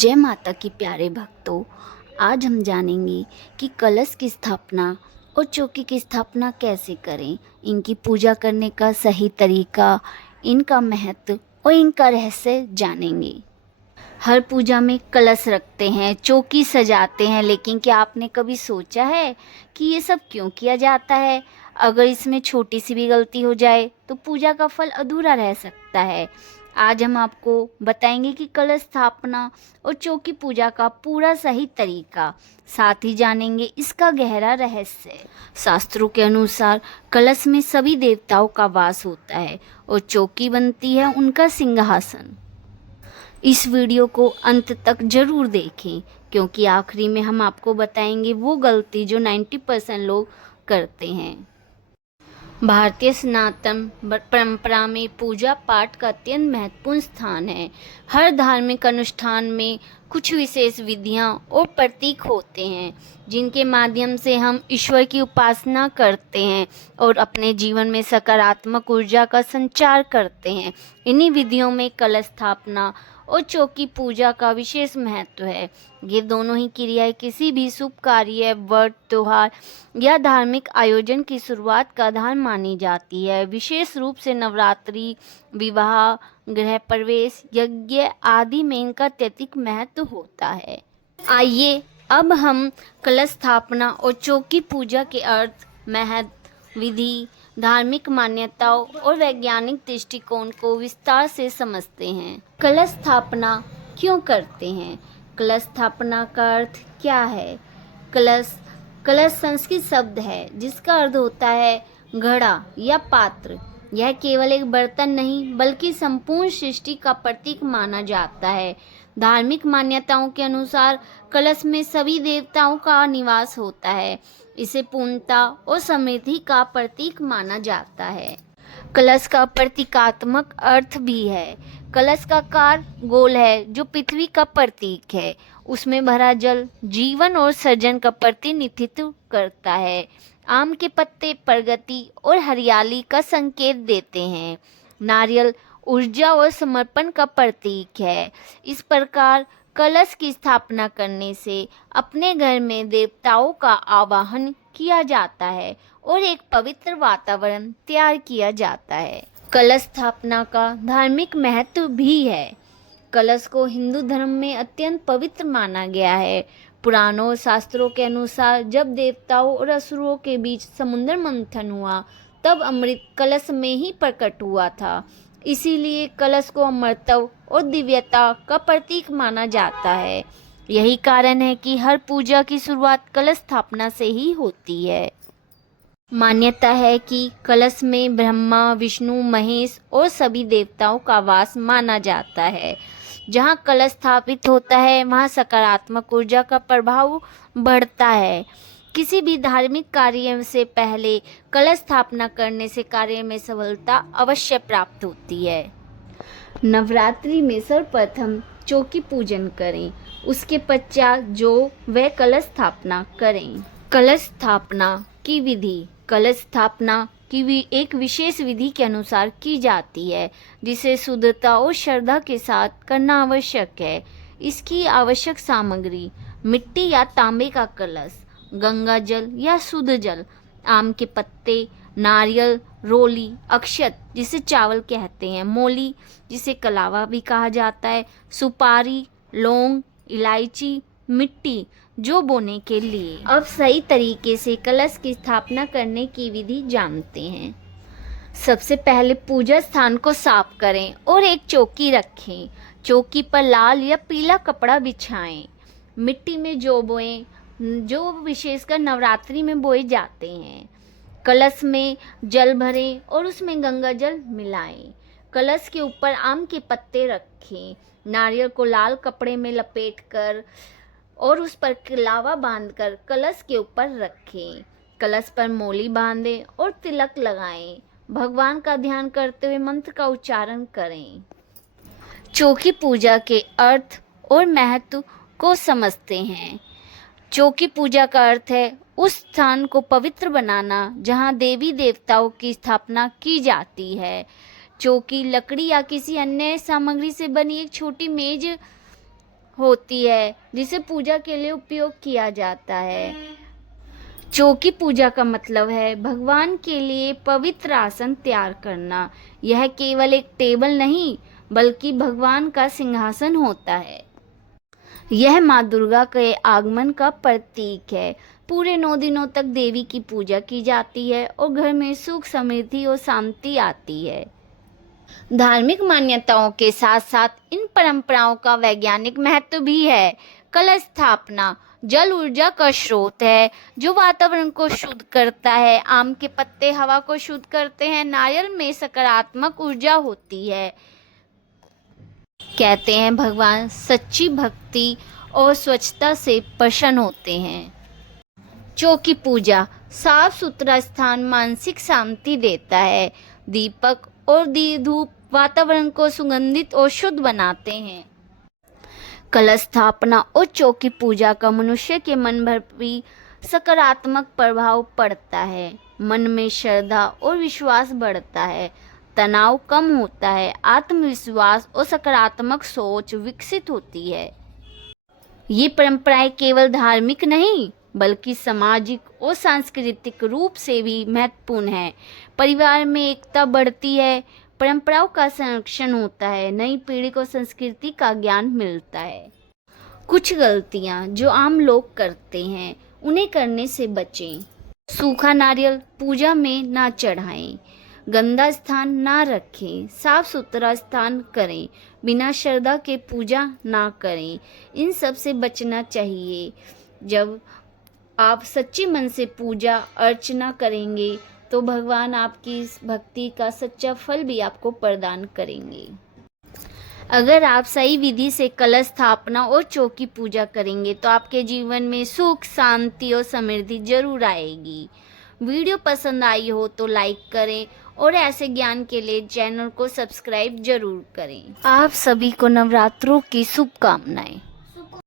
जय माता की प्यारे भक्तों। आज हम जानेंगे कि कलश की स्थापना और चौकी की स्थापना कैसे करें, इनकी पूजा करने का सही तरीका, इनका महत्व और इनका रहस्य जानेंगे। हर पूजा में कलश रखते हैं, चौकी सजाते हैं, लेकिन क्या आपने कभी सोचा है कि ये सब क्यों किया जाता है? अगर इसमें छोटी सी भी गलती हो जाए तो पूजा का फल अधूरा रह सकता है। आज हम आपको बताएंगे कि कलश स्थापना और चौकी पूजा का पूरा सही तरीका, साथ ही जानेंगे इसका गहरा रहस्य। शास्त्रों के अनुसार कलश में सभी देवताओं का वास होता है और चौकी बनती है उनका सिंहासन। इस वीडियो को अंत तक जरूर देखें, क्योंकि आखिरी में हम आपको बताएंगे वो गलती जो 90% लोग करते हैं। भारतीय सनातन परंपरा में पूजा पाठ का अत्यंत महत्वपूर्ण स्थान है। हर धार्मिक अनुष्ठान में कुछ विशेष विधियां और प्रतीक होते हैं जिनके माध्यम से हम ईश्वर की उपासना करते हैं और अपने जीवन में सकारात्मक ऊर्जा का संचार करते हैं। इन्हीं विधियों में कलश स्थापना और चौकी पूजा का विशेष महत्व है। ये दोनों ही क्रियाएं किसी भी शुभ कार्य, व्रत, त्योहार या धार्मिक आयोजन की शुरुआत का आधार मानी जाती है। विशेष रूप से नवरात्रि, विवाह, गृह प्रवेश, यज्ञ आदि में इनका अत्यधिक महत्व होता है। आइए अब हम कलश स्थापना और चौकी पूजा के अर्थ, महत्व, विधि, धार्मिक मान्यताओं और वैज्ञानिक दृष्टिकोण को विस्तार से समझते हैं। कलश स्थापना क्यों करते हैं? कलश स्थापना का अर्थ क्या है? कलश कलश संस्कृत शब्द है जिसका अर्थ होता है घड़ा या पात्र। यह केवल एक बर्तन नहीं बल्कि संपूर्ण सृष्टि का प्रतीक माना जाता है। धार्मिक मान्यताओं के अनुसार कलश में सभी देवताओं का निवास होता है। इसे पूर्णता और समृद्धि का प्रतीक माना जाता है। कलश का प्रतीकात्मक अर्थ भी है। कलश का आकार गोल है जो पृथ्वी का प्रतीक है। उसमें भरा जल जीवन और सृजन का प्रतिनिधित्व करता है। आम के पत्ते प्रगति और हरियाली का संकेत देते हैं। नारियल ऊर्जा और समर्पण का प्रतीक है। इस प्रकार कलश की स्थापना करने से अपने घर में देवताओं का आवाहन किया जाता है और एक पवित्र वातावरण तैयार किया जाता है। कलश स्थापना का धार्मिक महत्व भी है। कलश को हिंदू धर्म में अत्यंत पवित्र माना गया है। पुराणों और शास्त्रों के अनुसार जब देवताओं और असुरों के बीच समुद्र मंथन हुआ तब अमृत कलश में ही प्रकट हुआ था। इसीलिए कलश को अमरत्व और दिव्यता का प्रतीक माना जाता है। यही कारण है कि हर पूजा की शुरुआत कलश स्थापना से ही होती है। मान्यता है कि कलश में ब्रह्मा, विष्णु, महेश और सभी देवताओं का वास माना जाता है। जहाँ कलश स्थापित होता है वहाँ सकारात्मक ऊर्जा का प्रभाव बढ़ता है। किसी भी धार्मिक कार्य से पहले कलश स्थापना करने से कार्य में सफलता अवश्य प्राप्त होती है। नवरात्रि में सर्वप्रथम चौकी पूजन करें, उसके पश्चात जो वह कलश स्थापना करें। कलश स्थापना की विधि। कलश स्थापना की एक विशेष विधि के अनुसार की जाती है जिसे शुद्धता और श्रद्धा के साथ करना आवश्यक है। इसकी आवश्यक सामग्री मिट्टी या तांबे का कलश, गंगा जल या शुद्ध जल, आम के पत्ते, नारियल, रोली, अक्षत जिसे चावल कहते हैं, मोली जिसे कलावा भी कहा जाता है, सुपारी, लौंग, इलायची, मिट्टी जो बोने के लिए। अब सही तरीके से कलश की स्थापना करने की विधि जानते हैं। सबसे पहले पूजा स्थान को साफ करें और एक चौकी रखें। चौकी पर लाल या पीला कपड़ा बिछाएं। मिट्टी में जौ बोएं, जो विशेषकर नवरात्रि में बोए जाते हैं। कलश में जल भरें और उसमें गंगा जल मिलाएं। कलश के ऊपर आम के पत्ते रखें। नारियल को लाल कपड़े में लपेटकर और उस पर लावा बांधकर कलश के ऊपर रखें। कलश पर मोली बांधें और तिलक लगाएं। भगवान का ध्यान करते हुए मंत्र का उच्चारण करें। चौकी पूजा के अर्थ और महत्व को समझते हैं। चौकी पूजा का अर्थ है उस स्थान को पवित्र बनाना जहां देवी देवताओं की स्थापना की जाती है। चौकी लकड़ी या किसी अन्य सामग्री से बनी एक छोटी मेज होती है जिसे पूजा के लिए उपयोग किया जाता है। चौकी पूजा का मतलब है भगवान के लिए पवित्र आसन तैयार करना। यह केवल एक टेबल नहीं बल्कि भगवान का सिंहासन होता है। यह माँ दुर्गा के आगमन का प्रतीक है। पूरे 9 दिनों तक देवी की पूजा की जाती है और घर में सुख समृद्धि और शांति आती है। धार्मिक मान्यताओं के साथ साथ इन परंपराओं का वैज्ञानिक महत्व भी है। कलश स्थापना जल ऊर्जा का स्रोत है जो वातावरण को शुद्ध करता है। आम के पत्ते हवा को शुद्ध करते हैं। नारियल में सकारात्मक ऊर्जा होती है। कहते हैं भगवान सच्ची भक्ति और स्वच्छता से प्रसन्न होते हैं। चौकी पूजा साफ सुथरा स्थान मानसिक शांति देता है। दीपक और धूप वातावरण को सुगंधित और शुद्ध बनाते हैं। कलश स्थापना और चौकी पूजा का मनुष्य के मन पर भी सकारात्मक प्रभाव पड़ता है। मन में श्रद्धा और विश्वास बढ़ता है। तनाव कम होता है। आत्मविश्वास और सकारात्मक सोच विकसित होती है। ये परंपराएं केवल धार्मिक नहीं बल्कि सामाजिक और सांस्कृतिक रूप से भी महत्वपूर्ण है। परिवार में एकता बढ़ती है। परंपराओं का संरक्षण होता है। नई पीढ़ी को संस्कृति का ज्ञान मिलता है। कुछ गलतियां जो आम लोग करते हैं उन्हें करने से बचें। सूखा नारियल पूजा में ना चढ़ाएं। गंदा स्थान ना रखें। साफ सुथरा स्थान करें। बिना श्रद्धा के पूजा ना करें। इन सब से बचना चाहिए। जब आप सच्चे मन से पूजा अर्चना करेंगे तो भगवान आपकी इस भक्ति का सच्चा फल भी आपको प्रदान करेंगे। अगर आप सही विधि से कलश स्थापना और चौकी पूजा करेंगे तो आपके जीवन में सुख शांति और समृद्धि जरूर आएगी। वीडियो पसंद आई हो तो लाइक करें और ऐसे ज्ञान के लिए चैनल को सब्सक्राइब जरूर करें। आप सभी को नवरात्रों की शुभकामनाएं।